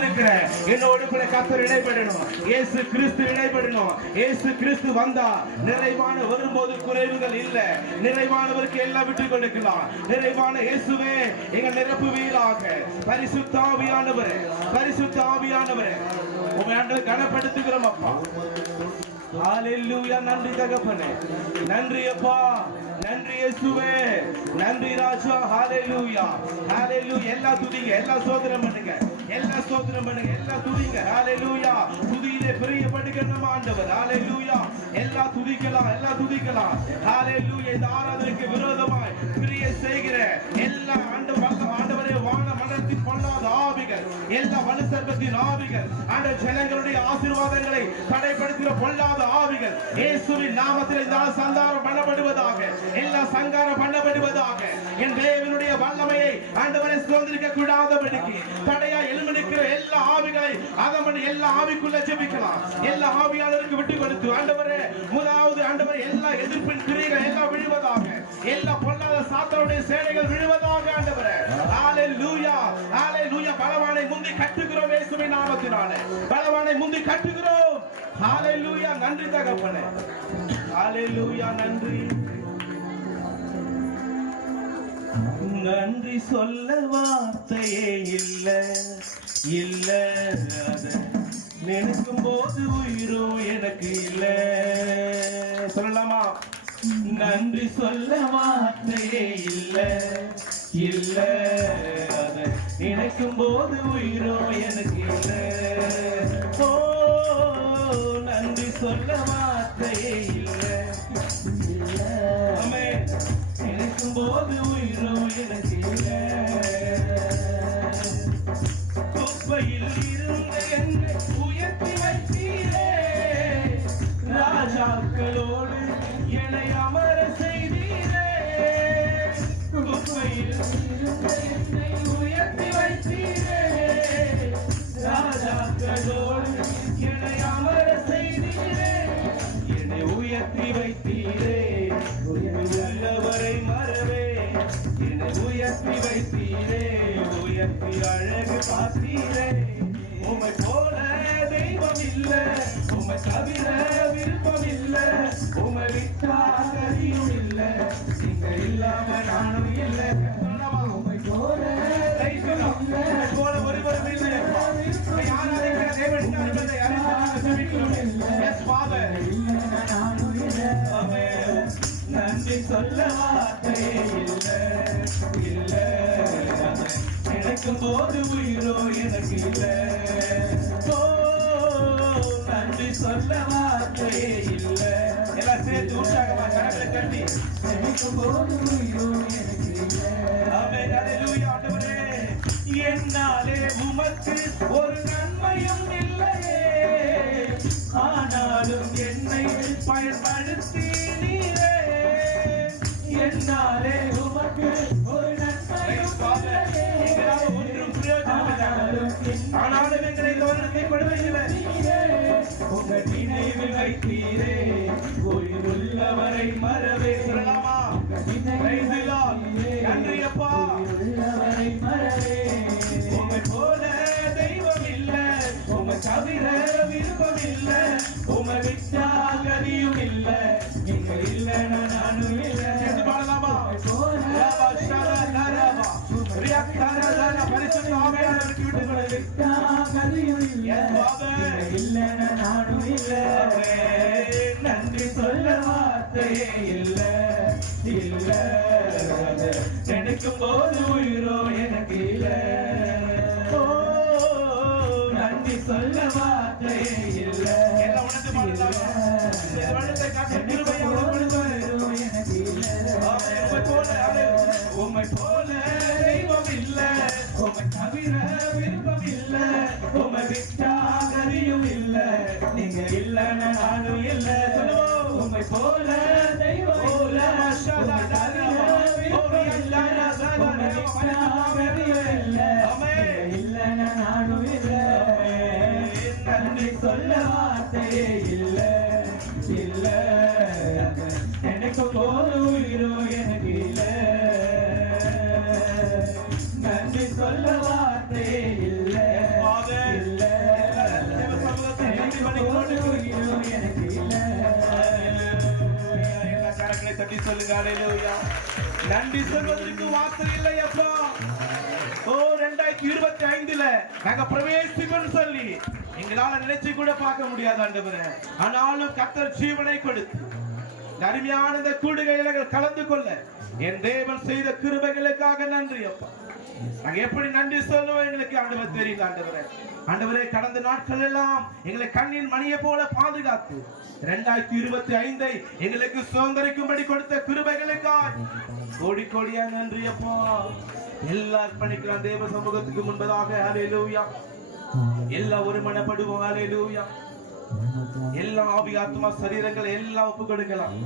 என்னோடு கூட கர்த்தர் இடைப்படணும். இயேசு கிறிஸ்து இடைப்படணும். இயேசு கிறிஸ்து வந்தா நிறைவான வரும்போது குறைவுகள் இல்ல. நிறைவானவருக்கு எல்லாம் விட்டுக் கொடுக்கலாம். நிறைவான இயேசுவே எங்க நிரப்புவீராக. பரிசுத்த ஆவியானவரே, பரிசுத்த ஆவியானவரே, உம்மை ஆண்டவரே கனப்படுத்துகிறோம் அப்பா. ஹalleluya. நன்றி தகப்பனே, நன்றி அப்பா, நன்றி இயேசுவே, நன்றி ராஜா. ஹalleluya, ஹalleluya. எல்லா துதிங்க, எல்லா ஸ்தோத்திரம் பண்ணுங்க, எல்லா ஸ்தோத்திரம் பண்ணுங்க, எல்லா துதிங்க. ஹalleluya. துதியிலே பிரியப்படுகிற நம்ம ஆண்டவர். ஹalleluya. எல்லா துதிக்கலாம், எல்லா துதிக்கலாம். ஹalleluya. இந்த ஆராதனைக்கு விரோதமாய் பிரிய செய்கிற எல்லா ஆண்டவரே வான மண்டலத்தின் பொல்லாத ஆவிகள், எல்லா வலுசர்ப்பத்தின் ஆவிகள், அந்த ஜனங்களுடைய ஆசீர்வாதங்களை தடைப்படுத்துகிற பொல்லாத ஆவிகள் இயேசுவின் நாமத்தில் இந்த சங்காரம் பண்ணப்படுவதாக. எல்லா சங்காரம் பண்ணப்படுவதாக. என் தேவனுடைய வல்லமையை ஆண்டவரை சுதந்திரிக்க கூடாதபடிக்கு தடையா எழும்பி நிற்கிற எல்லா ஆவிகளை அதமன் எல்லா ஆவிக்குள்ள ஜெபிக்கலாம். எல்லா ஆவியாளருக்கு விட்டு கொடுத்து ஆண்டவரே, முதலாவது ஆண்டவரே, எல்லா எதிர்ப்பின் கிரியைகள் எல்லாம் விழுவதாக. எல்லா பொல்லாத சாத்தானுடைய சேனைகள் விழுவதாக ஆண்டவரே. ஹalleluya, ஹalleluya. பலவானை முந்தி கட்டுகிறோம் இயேசுவின் நாமத்தினாலே. பலவானை முந்தி கட்டுகிறோம். ஹalleluya. நன்றி தகப்பனே. ஹalleluya. நன்றி. நன்றி சொல்ல வார்த்தையே இல்ல, இல்ல. நினைக்கும் போது உயிரும் எனக்கு இல்ல. சொல்லலாமா? நன்றி சொல்ல வார்த்தையே இல்ல, இல்ல. நினைக்கும் போது உயிரும் எனக்கு இல்ல. ஓ, நன்றி சொல்ல வார்த்தையே இல்ல, இல்ல. நினைக்கும் போது உயிரும் எனக்கு இல்ல. குப்பையில் இருந்த என்னை உயர்த்தி வைத்தீரே, ராஜாக்களோடு என்னை அமர செய்தீரே. குப்பையில் இருந்த என்னை உயர்த்தி வைத்தீரே, ராஜாக்களோடு என்னை அமர செய்தீரே. என்னை உயர்த்தி வைத்தீரே, உள்ளவரை மறவே. என்னை உயர்த்தி வைத்தீரே, உயர்த்தி அழகு பார்த்தீரே. உம்மை போல தெய்வம் இல்ல, உம்மை தவிர விருப்பம் இல்ல, உம்மை விட்டா கதியும் இல்ல, நீங்க இல்லாம நானும் இல்ல. உம்மை போல தெய்வம் இல்ல, உம்மை போல ஒருவரும் இல்லை. யாராலையும் தேவன் என்பதை அறிந்து ஜெபிக்கிறோம். எஸ் ஃபாதர், நானும் இல்ல. ஆமென். நன்றி சொல்ல வார்த்தையே இல்ல, இல்ல. நினைக்கும் போது உயிரோ எனக்கு இல்ல. ஓ, நன்றி சொல்ல வார்த்தையே இல்ல. எல்லாம் சேர்த்து உற்சாகமா கரங்களை கட்டி. நினைக்கும் போது உயிரோ எனக்கு இல்ல. ஆமென். ஹalleluya. ஆண்டவரே, என்னாலே உமக்கு ஒரு நன்மையும் இல்லையே, ஆனாலும் என்னை பயன்படுத்தி நீரே. என்னாலே உமக்கு ஒரு நன்மையும் இல்லையே, ஒன்றும் பிரயோஜனம், ஆனாலும் எங்களை கவனத்தை படுவதில்லை. உங்க நினைவில் வைத்தீரே, உயிருள்ளவரை மறவே. சொல்லலாமா? நன்றி அப்பா. உள்ளவரை மறவே. உம்மை போல தெய்வம் இல்ல, உம்மை தவிர விருப்பம் இல்ல, உம்மை விட்டா கதியும் இல்ல, நீங்க இல்லைன்னா நானும் இல்ல. சேர்ந்து பாடலாமா? பரிசுத்த ஆவியானவருக்கு விட்டு கொடுத்து கதியும் இல்லைன்னா நானும் இல்ல. நன்றி சொல்ல வார்த்தையே இல்ல, இல்ல. நினைக்கும் போது உயிரோ எனக்கு இல்ல. ஓ, நன்றி சொல்ல வார்த்தையே இல்ல. எல்லாம் உணர்ந்து பாடலாம். எனக்கு இல்ல. உம்மை போல தெய்வம் இல்ல, உம்மை தவிர விருப்பம் இல்ல, உம்மை விட்டா கதியும் இல்ல, நீங்க இல்லைன்னா நானும் இல்ல. சொல்லுவோம். உம்மை போல தெய்வம் இல்ல, இல்லைன்னா நானும் இல்ல. நன்றி சொல்ல வார்த்தையே இல்ல, இல்ல. எனக்கு போல உயிரோ எனக்கு இல்ல. நன்றி சொல்ல வார்த்தையே இல்ல, நன்றி சொல்லுங்க. ஹalleluya. நன்றி சொல்வதற்கு வார்த்தை இல்லை அப்பா. ஓ 2025ல நாங்க பிரவேசிப்போம்னு சொல்லி எங்களால நினைச்சு கூட பார்க்க முடியாது ஆண்டவரே. ஆனாலும் கர்த்தர் ஜீவனை கொடுத்து அருமையான இந்த கூடுகையில கலந்து கொள்ள என் தேவன் செய்த கிருபைகளுக்காக நன்றி அப்பா. நாங்க எப்படி நன்றி சொல்லுவோம் எங்களுக்கு ஆண்டவர் தெரியும் ஆண்டவரே. ஆண்டவரே, கடந்த நாட்கள் எல்லாம் எங்களை கண்ணின் மணியை போல பாதுகாத்து 2025 எங்களுக்கு சுதந்திரிக்கும்படி கொடுத்த கிருபைகளுக்காக கோடி கோடியா நன்றி அப்பா. எல்லா அர்ப்பணிக்கலாம் தேவ சமூகத்துக்கு முன்பதாக. ஹalleluya. எல்லா ஒருமனப்படுவோம். ஹalleluya. எல்லா ஆவி ஆத்மா சரீரங்கள் எல்லாம் ஒப்பு கொடுக்கலாம்.